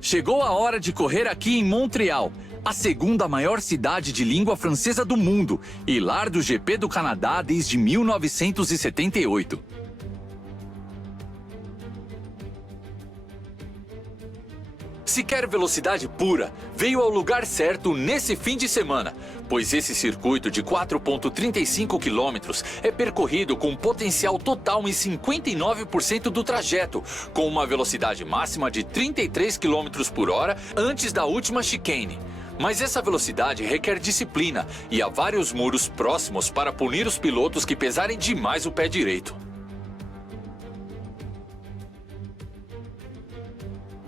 Chegou a hora de correr aqui em Montreal, a segunda maior cidade de língua francesa do mundo e lar do GP do Canadá desde 1978. Se quer velocidade pura, veio ao lugar certo nesse fim de semana, pois esse circuito de 4,35 quilômetros é percorrido com potencial total em 59% do trajeto, com uma velocidade máxima de 33 km por hora antes da última chicane. Mas essa velocidade requer disciplina e há vários muros próximos para punir os pilotos que pesarem demais o pé direito.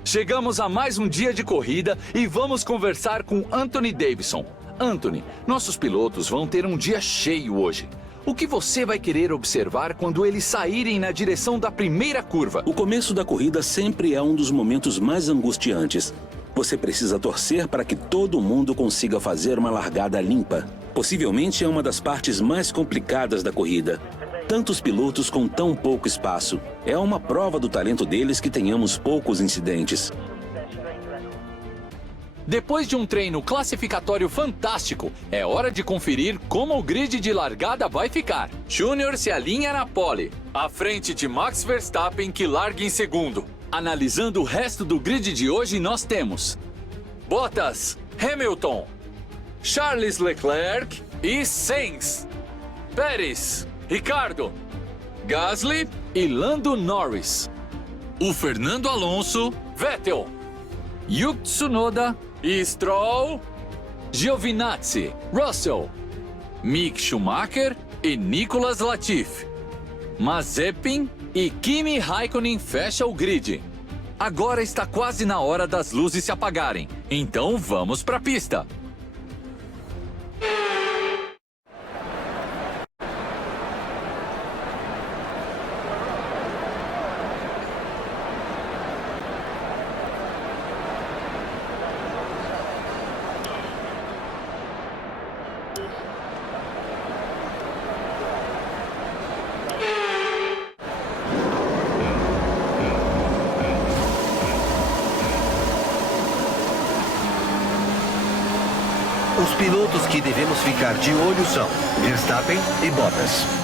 Chegamos a mais um dia de corrida e vamos conversar com Anthony Davidson. Anthony, nossos pilotos vão ter um dia cheio hoje. O que você vai querer observar quando eles saírem na direção da primeira curva? O começo da corrida sempre é um dos momentos mais angustiantes. Você precisa torcer para que todo mundo consiga fazer uma largada limpa. Possivelmente é uma das partes mais complicadas da corrida. Tantos pilotos com tão pouco espaço. É uma prova do talento deles que tenhamos poucos incidentes. Depois de um treino classificatório fantástico, é hora de conferir como o grid de largada vai ficar. Júnior se alinha na pole, à frente de Max Verstappen, que larga em segundo. Analisando o resto do grid de hoje, nós temos Bottas, Hamilton, Charles Leclerc e Sainz, Pérez, Ricardo, Gasly e Lando Norris. O Fernando Alonso, Vettel, Yuki Tsunoda e Stroll, Giovinazzi, Russell, Mick Schumacher e Nicolas Latifi. Mazepin e Kimi Raikkonen fecha o grid. Agora está quase na hora das luzes se apagarem, então vamos para a pista. Os pilotos que devemos ficar de olho são Verstappen e Bottas.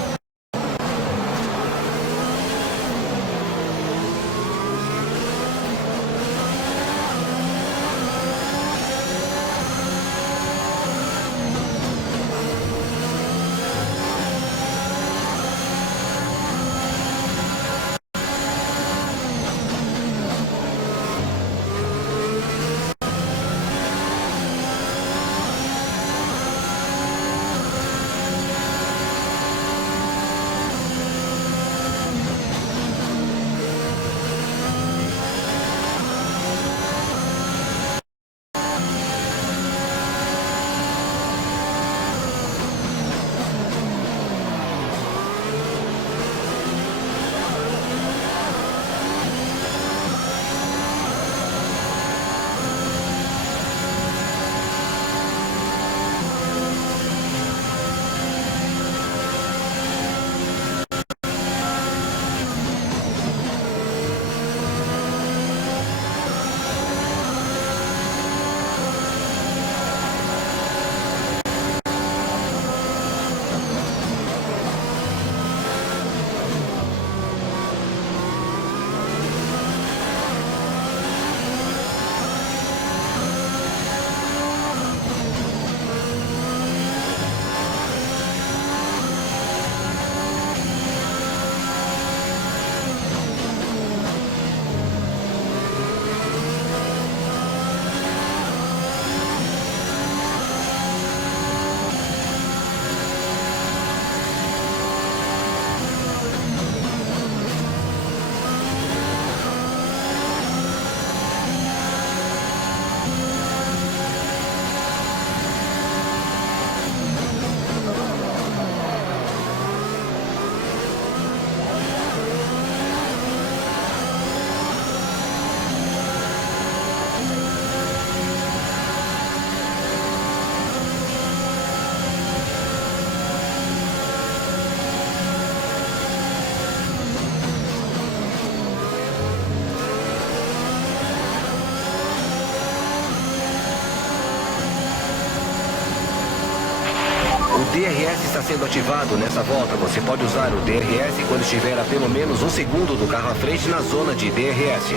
DRS está sendo ativado nessa volta. Você pode usar o DRS quando estiver a pelo menos 1 segundo do carro à frente na zona de DRS.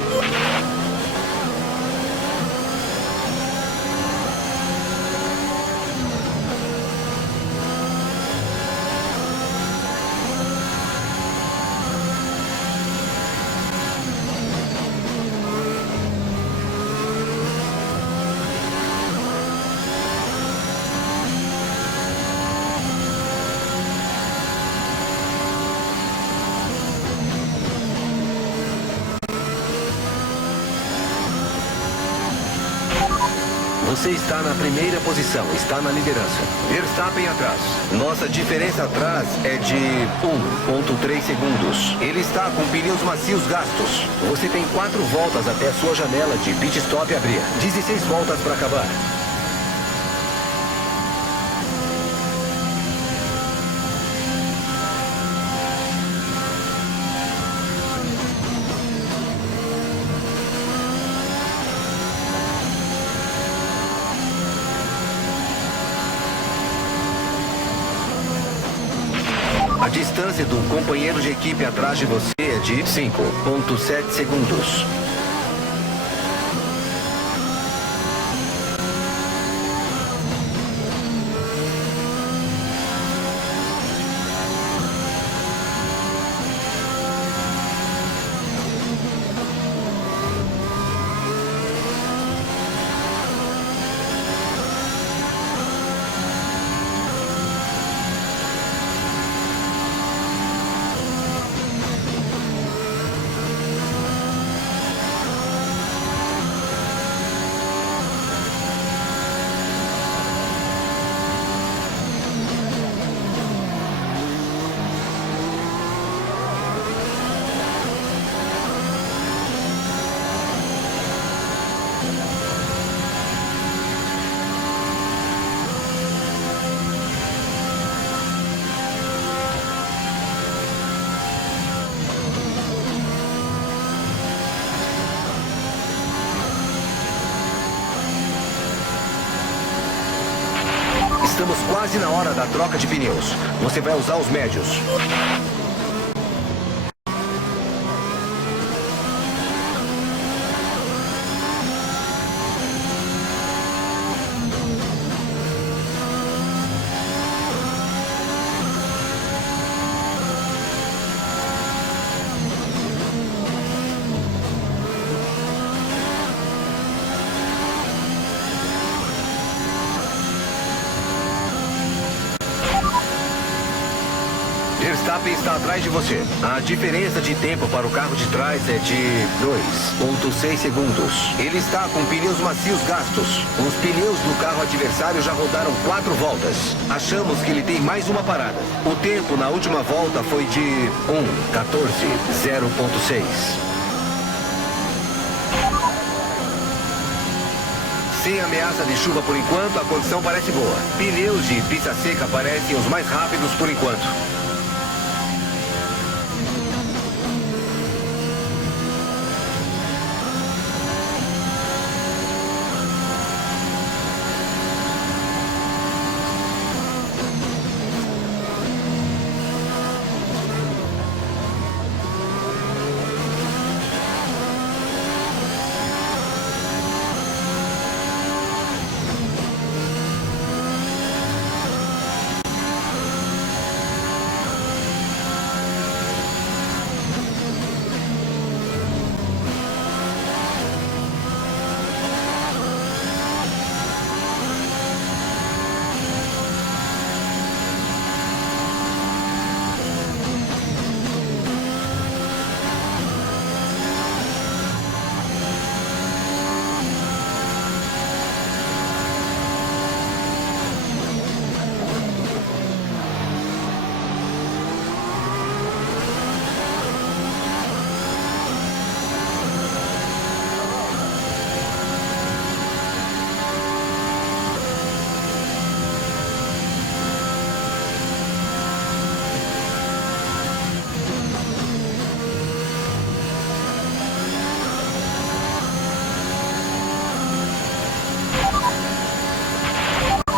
Você está na primeira posição, está na liderança. Verstappen atrás. Nossa diferença atrás é de 1,3 segundos. Ele está com pneus macios gastos. Você tem 4 voltas até a sua janela de pit stop abrir. 16 voltas para acabar. A distância do companheiro de equipe atrás de você é de 5,7 segundos. Estamos quase na hora da troca de pneus. Você vai usar os médios. Verstappen está atrás de você. A diferença de tempo para o carro de trás é de 2,6 segundos. Ele está com pneus macios gastos. Os pneus do carro adversário já rodaram 4 voltas. Achamos que ele tem mais uma parada. O tempo na última volta foi de 1,14,0,6. Sem ameaça de chuva por enquanto, a condição parece boa. Pneus de pista seca parecem os mais rápidos por enquanto.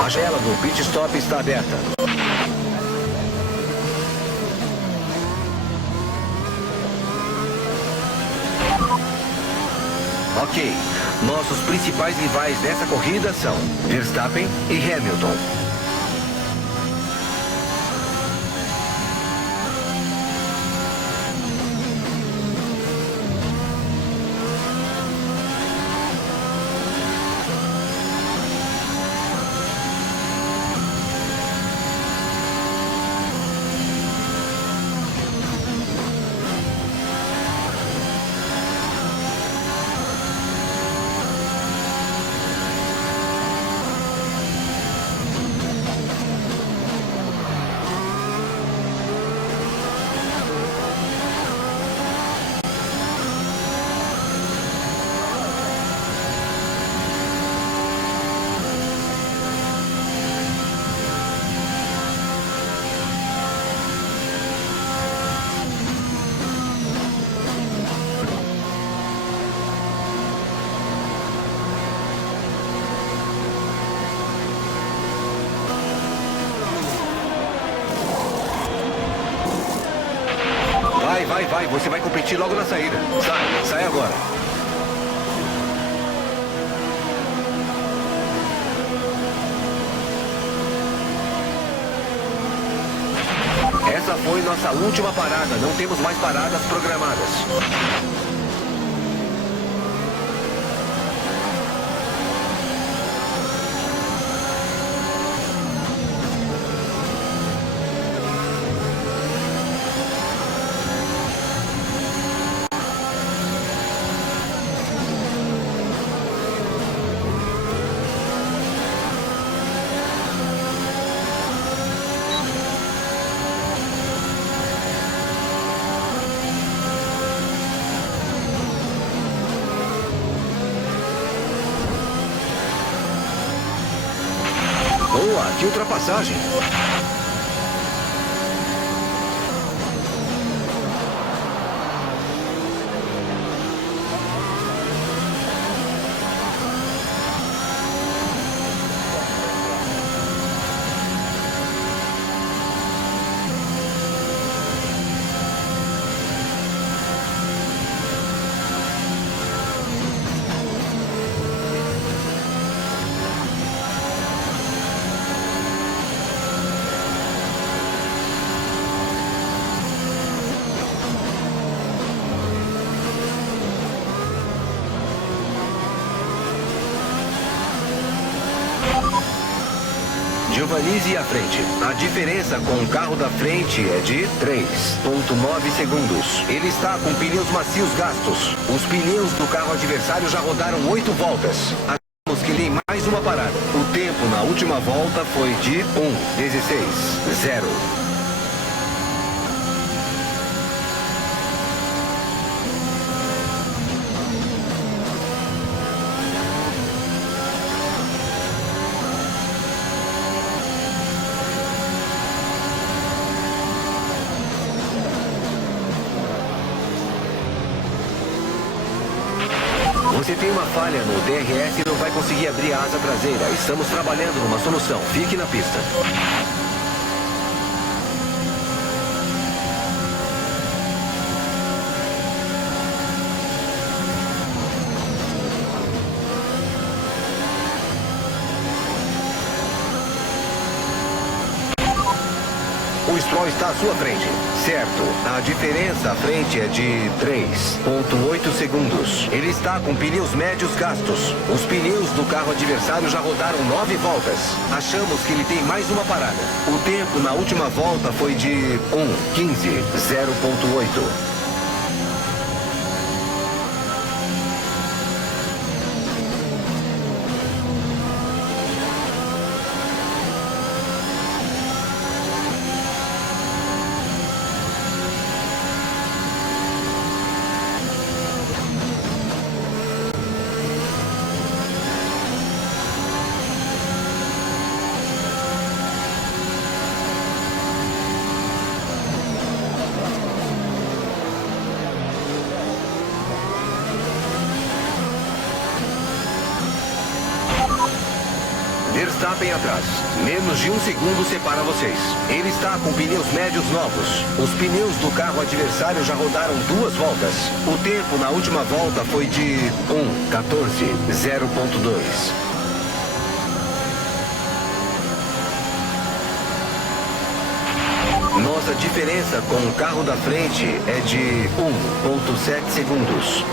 A janela do pit stop está aberta. Ok. Nossos principais rivais dessa corrida são Verstappen e Hamilton. Vai. Você vai competir logo na saída. Sai agora. Essa foi nossa última parada. Não temos mais paradas programadas. Boa, que ultrapassagem. Giovanizzi à frente. A diferença com o carro da frente é de 3,9 segundos. Ele está com pneus macios gastos. Os pneus do carro adversário já rodaram 8 voltas. Achamos que tem mais uma parada. O tempo na última volta foi de 1,16,0. Você tem uma falha no DRS e não vai conseguir abrir a asa traseira. Estamos trabalhando numa solução. Fique na pista. O Stroll está à sua frente. Certo. A diferença à frente é de 3,8 segundos. Ele está com pneus médios gastos. Os pneus do carro adversário já rodaram 9 voltas. Achamos que ele tem mais uma parada. O tempo na última volta foi de 1,15,0,8. Verstappen atrás. Menos de 1 segundo separa vocês. Ele está com pneus médios novos. Os pneus do carro adversário já rodaram 2 voltas. O tempo na última volta foi de 1:14.0.2. Nossa diferença com o carro da frente é de 1,7 segundos.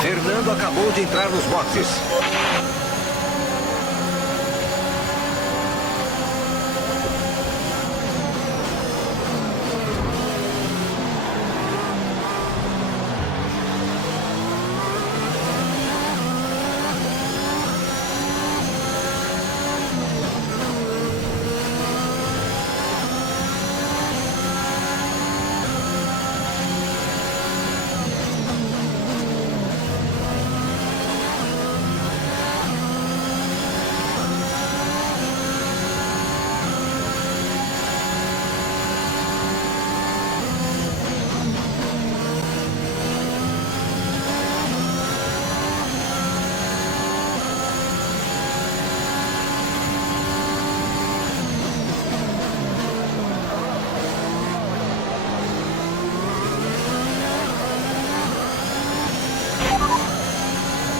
Fernando acabou de entrar nos boxes.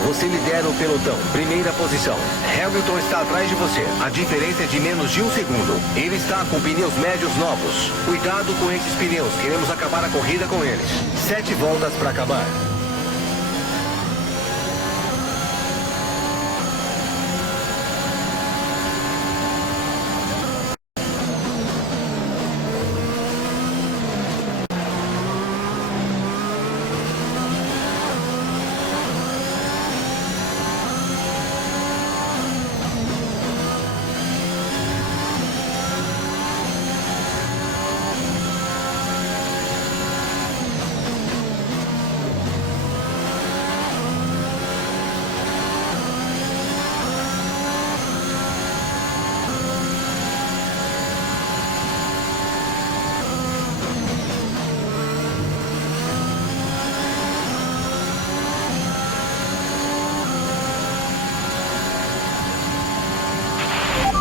Você lidera o pelotão, primeira posição. Hamilton está atrás de você. A diferença é de menos de 1 segundo. Ele está com pneus médios novos. Cuidado com esses pneus, queremos acabar a corrida com eles. 7 voltas para acabar.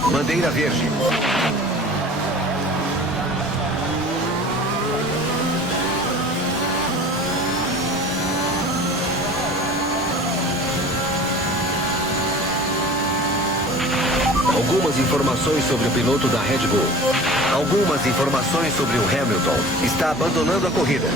Bandeira verde. Algumas informações sobre o piloto da Red Bull. Algumas informações sobre o Hamilton. Está abandonando a corrida.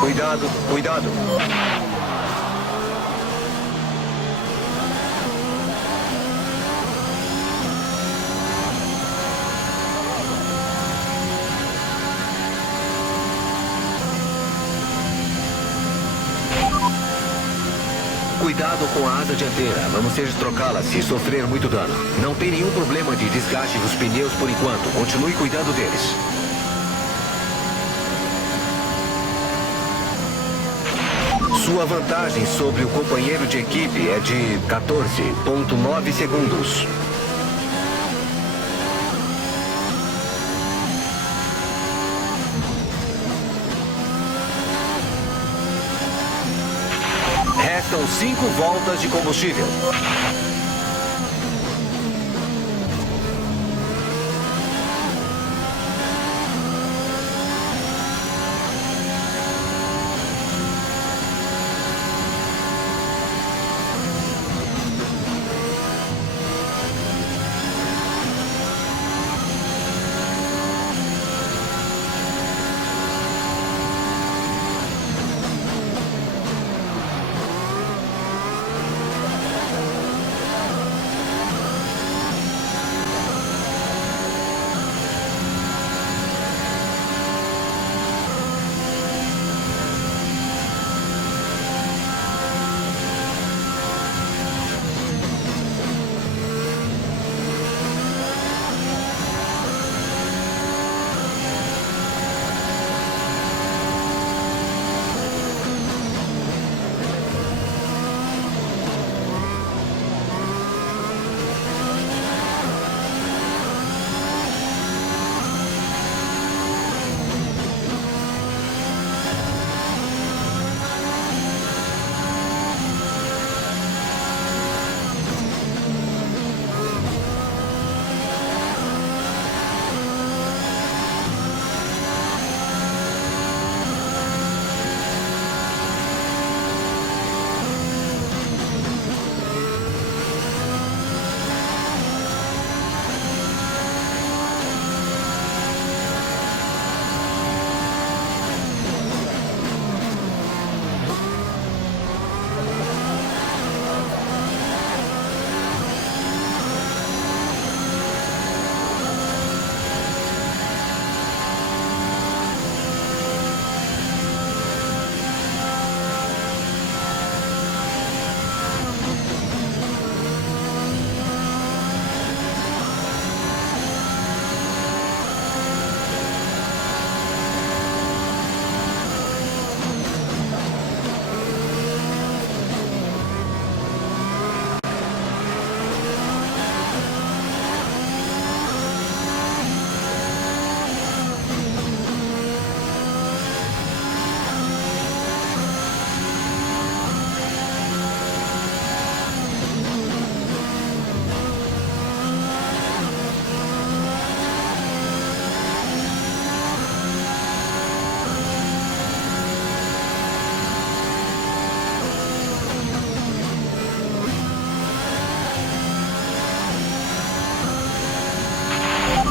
Cuidado, cuidado. cuidado com a asa dianteira. Vamos ter de trocá-la se sofrer muito dano. Não tem nenhum problema de desgaste dos pneus por enquanto. Continue cuidando deles. Sua vantagem sobre o companheiro de equipe é de 14,9 segundos. Restam 5 voltas de combustível.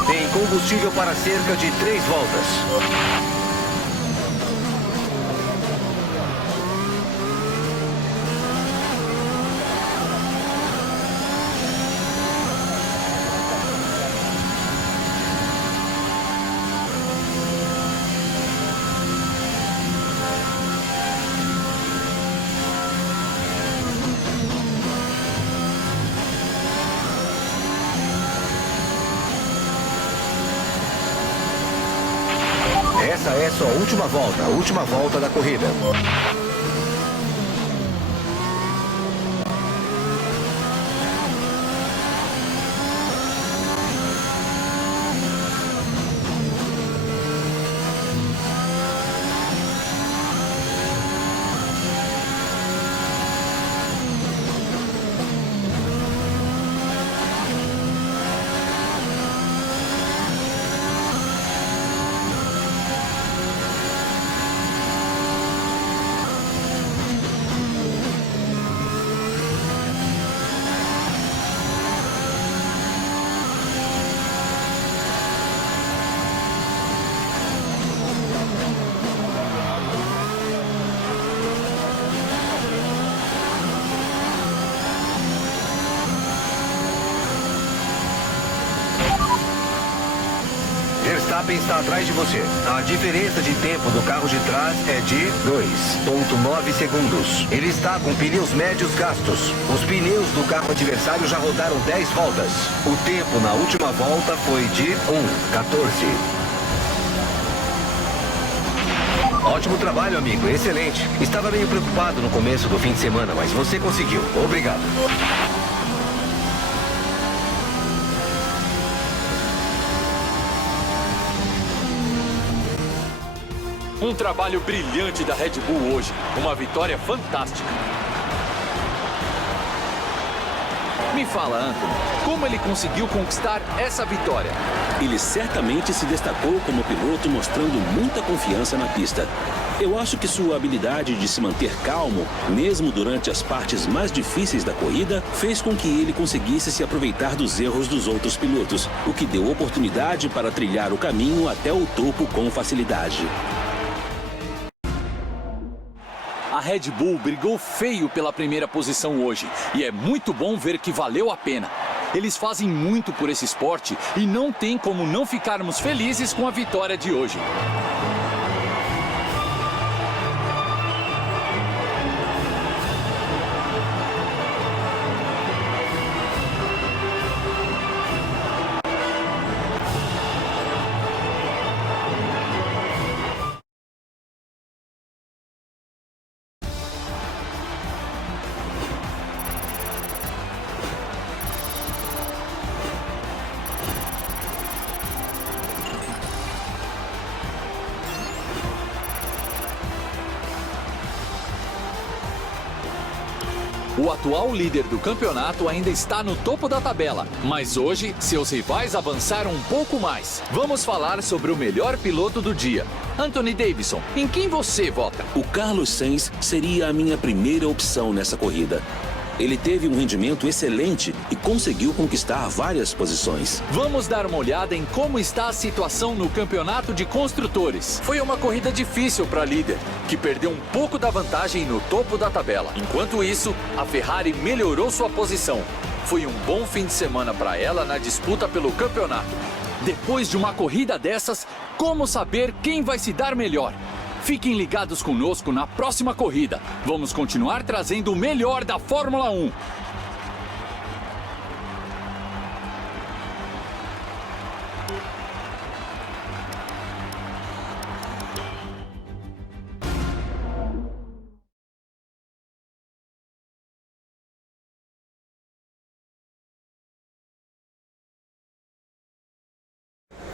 Tem combustível para cerca de 3 voltas. Essa é sua última volta, a última volta da corrida. Verstappen está atrás de você. A diferença de tempo do carro de trás é de 2,9 segundos. Ele está com pneus médios gastos. Os pneus do carro adversário já rodaram 10 voltas. O tempo na última volta foi de 1,14. Ótimo trabalho, amigo. Excelente. Estava meio preocupado no começo do fim de semana, mas você conseguiu. Obrigado. Um trabalho brilhante da Red Bull hoje. Uma vitória fantástica. Me fala, Anthony, como ele conseguiu conquistar essa vitória? Ele certamente se destacou como piloto, mostrando muita confiança na pista. Eu acho que sua habilidade de se manter calmo, mesmo durante as partes mais difíceis da corrida, fez com que ele conseguisse se aproveitar dos erros dos outros pilotos, o que deu oportunidade para trilhar o caminho até o topo com facilidade. A Red Bull brigou feio pela primeira posição hoje e é muito bom ver que valeu a pena. Eles fazem muito por esse esporte e não tem como não ficarmos felizes com a vitória de hoje. O atual líder do campeonato ainda está no topo da tabela, mas hoje seus rivais avançaram um pouco mais. Vamos falar sobre o melhor piloto do dia. Anthony Davidson, em quem você vota? O Carlos Sainz seria a minha primeira opção nessa corrida. Ele teve um rendimento excelente e conseguiu conquistar várias posições. Vamos dar uma olhada em como está a situação no campeonato de construtores. Foi uma corrida difícil para a líder, que perdeu um pouco da vantagem no topo da tabela. Enquanto isso, a Ferrari melhorou sua posição. Foi um bom fim de semana para ela na disputa pelo campeonato. Depois de uma corrida dessas, como saber quem vai se dar melhor? Fiquem ligados conosco na próxima corrida. Vamos continuar trazendo o melhor da Fórmula 1.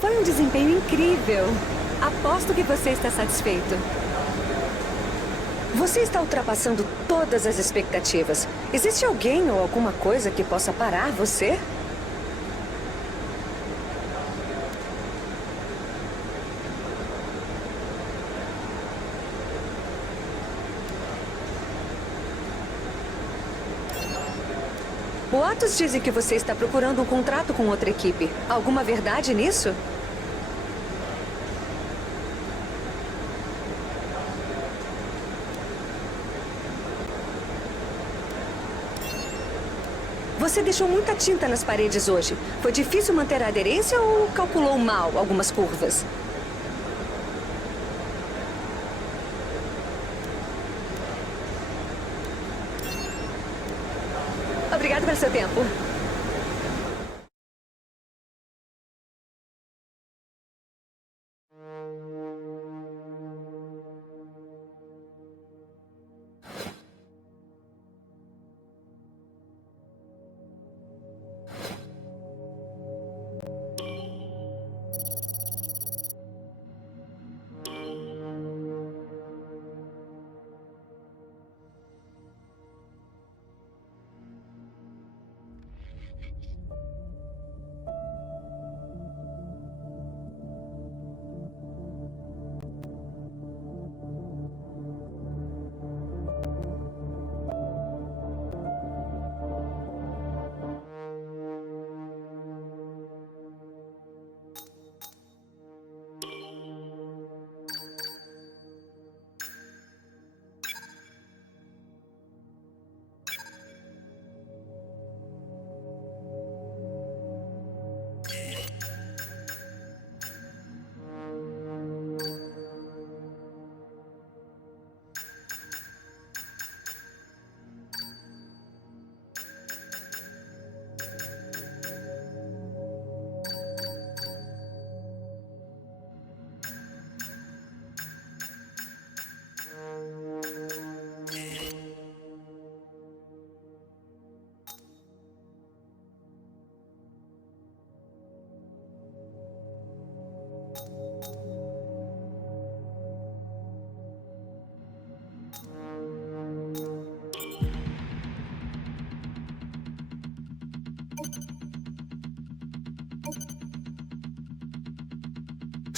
Foi um desempenho incrível. Aposto que você está satisfeito. Você está ultrapassando todas as expectativas. Existe alguém ou alguma coisa que possa parar você? Boatos dizem que você está procurando um contrato com outra equipe. Alguma verdade nisso? Você deixou muita tinta nas paredes hoje. Foi difícil manter a aderência ou calculou mal algumas curvas? Obrigada pelo seu tempo.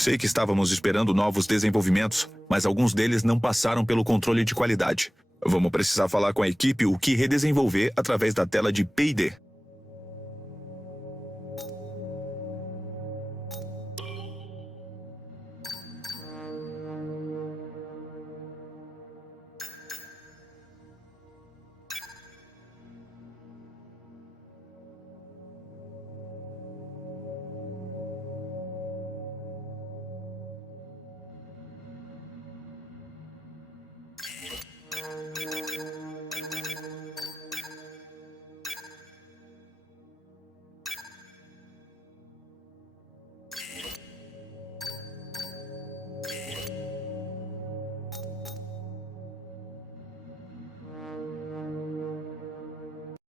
Sei que estávamos esperando novos desenvolvimentos, mas alguns deles não passaram pelo controle de qualidade. Vamos precisar falar com a equipe o que redesenvolver através da tela de P&D.